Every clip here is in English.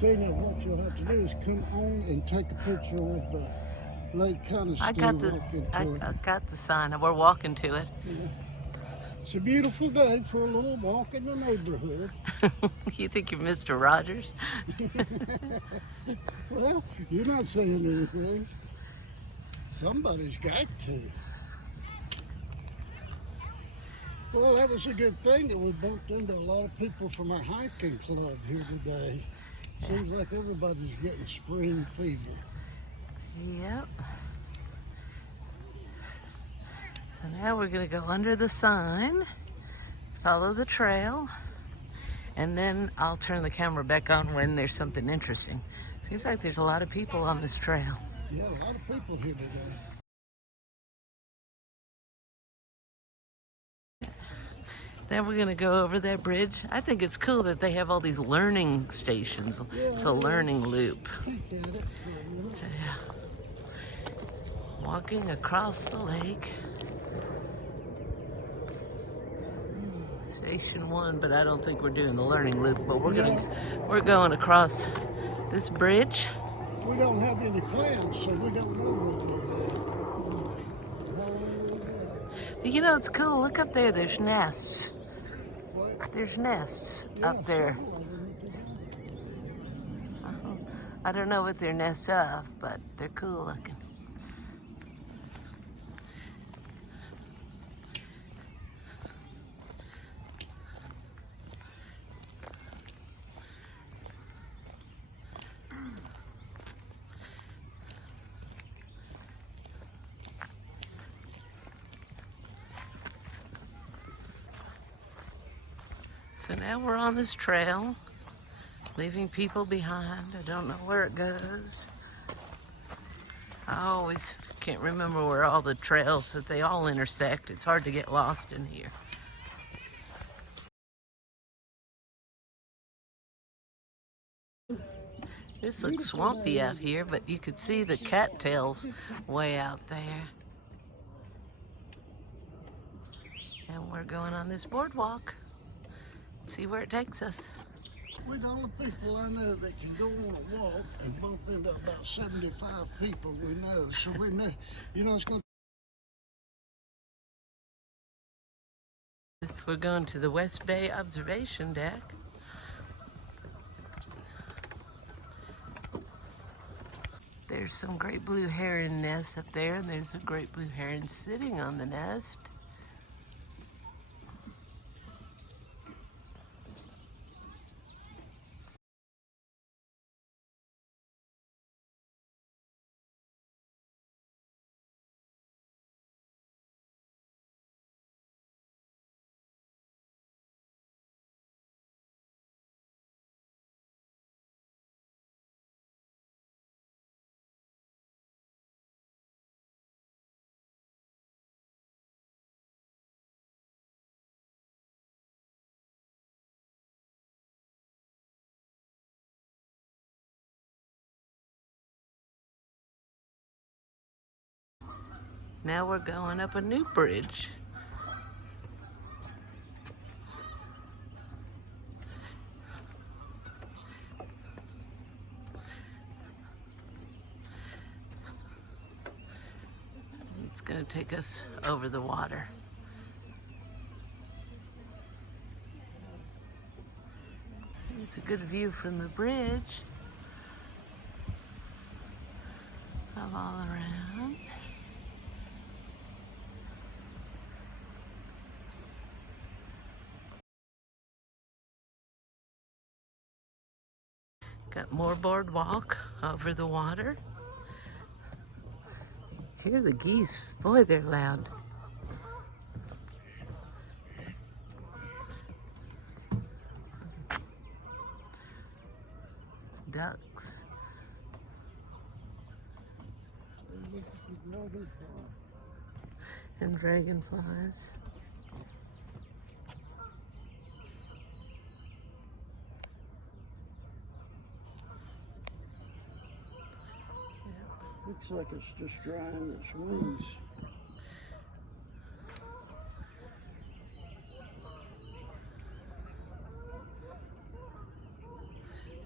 Tina, what you'll have to do is come on and take a picture with the Lake Conestee. I got the sign. We're walking to it. Yeah. It's a beautiful day for a little walk in the neighborhood. You think you're Mr. Rogers? Well, you're not saying anything. Somebody's got to. Well, that was a good thing that we bumped into a lot of people from our hiking club here today. Seems like everybody's getting spring fever. Yep. So now we're going to go under the sign, follow the trail, and then I'll turn the camera back on when there's something interesting. Seems like there's a lot of people on this trail. Yeah, a lot of people here today. Then we're going to go over that bridge. I think it's cool that they have all these learning stations. It's a learning loop. Yeah. Walking across the lake. Station 1, but I don't think we're doing the learning loop, but we're going across this bridge. We don't have any plans, so we don't know where we're going. You know, it's cool. Look up there. There's nests. What? There's nests up there. I don't know what they're nests of, but they're cool looking. So now we're on this trail, leaving people behind. I don't know where it goes. I always can't remember where all the trails, that they all intersect. It's hard to get lost in here. This looks swampy out here, but you could see the cattails way out there. And we're going on this boardwalk. See where it takes us. We're the only people I know that can go on a walk and bump into about 75 people we know. So we know, you know, it's going to... We're going to the West Bay observation deck. There's some great blue heron nests up there, and there's a great blue heron sitting on the nest. Now we're going up a new bridge. It's going to take us over the water. It's a good view from the bridge of all around. Got more boardwalk over the water. Hear the geese. Boy, they're loud. Ducks. And dragonflies. Looks like it's just drying its wings.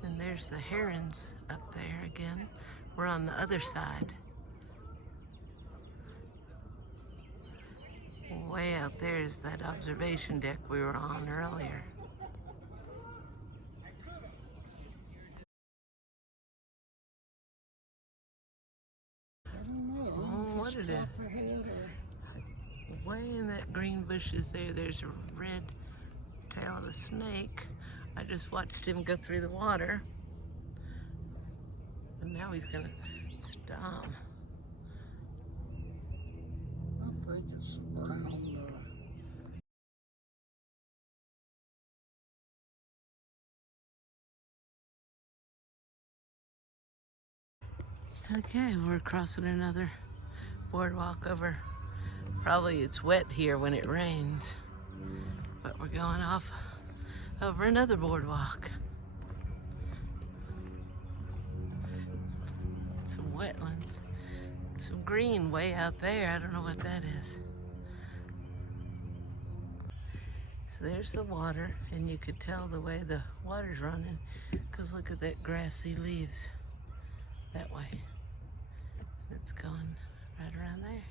And there's there's the herons up there again. We're on the other side. Way out there is that observation deck we were on earlier. What it is? Way in that green bushes there's a red tail of a snake. I just watched him go through the water. And now he's gonna stop. I think it's around. Okay, we're crossing another boardwalk over. Probably it's wet here when it rains, but we're going off over another boardwalk. Some wetlands, some green way out there. I don't know what that is. So there's the water, and you could tell the way the water's running, because look at that grassy leaves that way. It's going right around there.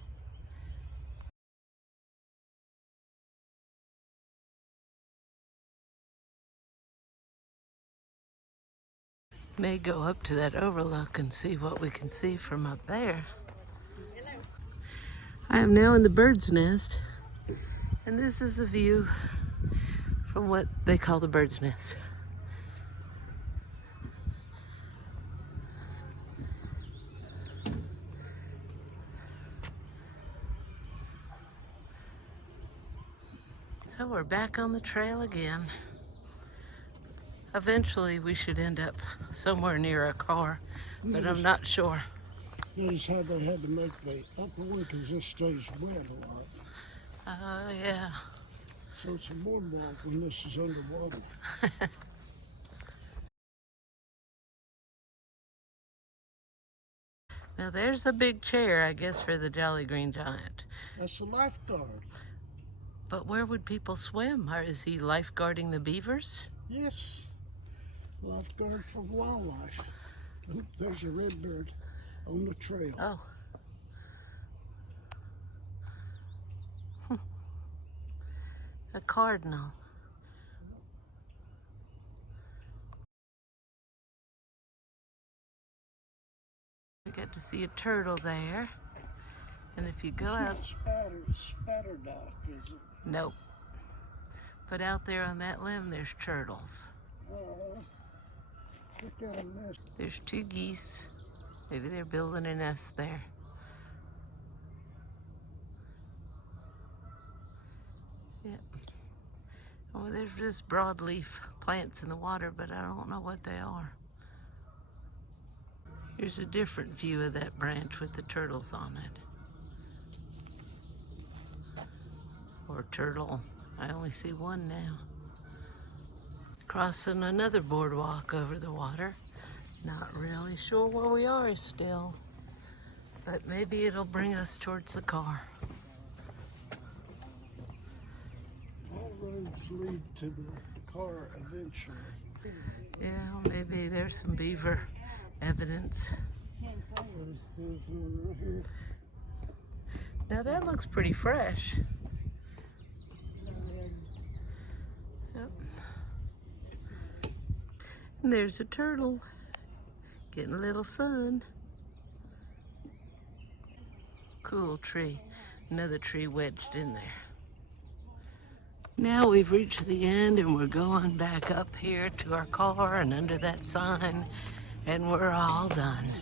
May go up to that overlook and see what we can see from up there. I am now in the bird's nest, and this is the view from what they call the bird's nest. So we're back on the trail again. Eventually we should end up somewhere near our car, but I'm not sure. Notice how they had to make the upper one because this stays wet a lot. Oh, yeah. So it's a boardwalk when this is underwater. Now there's a big chair, I guess, for the Jolly Green Giant. That's the lifeguard. But where would people swim? Or is he lifeguarding the beavers? Yes. Lifeguard for wildlife. Oop, there's a red bird on the trail. Oh. A cardinal. We got to see a turtle there. And if you go out... Spatter duck, is it? Nope. But out there on that limb, there's turtles. Look at a nest. There's 2 geese. Maybe they're building a nest there. Yep. Oh, there's just broadleaf plants in the water, but I don't know what they are. Here's a different view of that branch with the turtles on it. Or turtle. I only see one now. Crossing another boardwalk over the water. Not really sure where we are still, but maybe it'll bring us towards the car. All roads lead to the car eventually. Yeah, maybe there's some beaver evidence. Now that looks pretty fresh. Yep. And there's a turtle getting a little sun. Cool tree. Another tree wedged in there. Now we've reached the end and we're going back up here to our car and under that sign, and we're all done.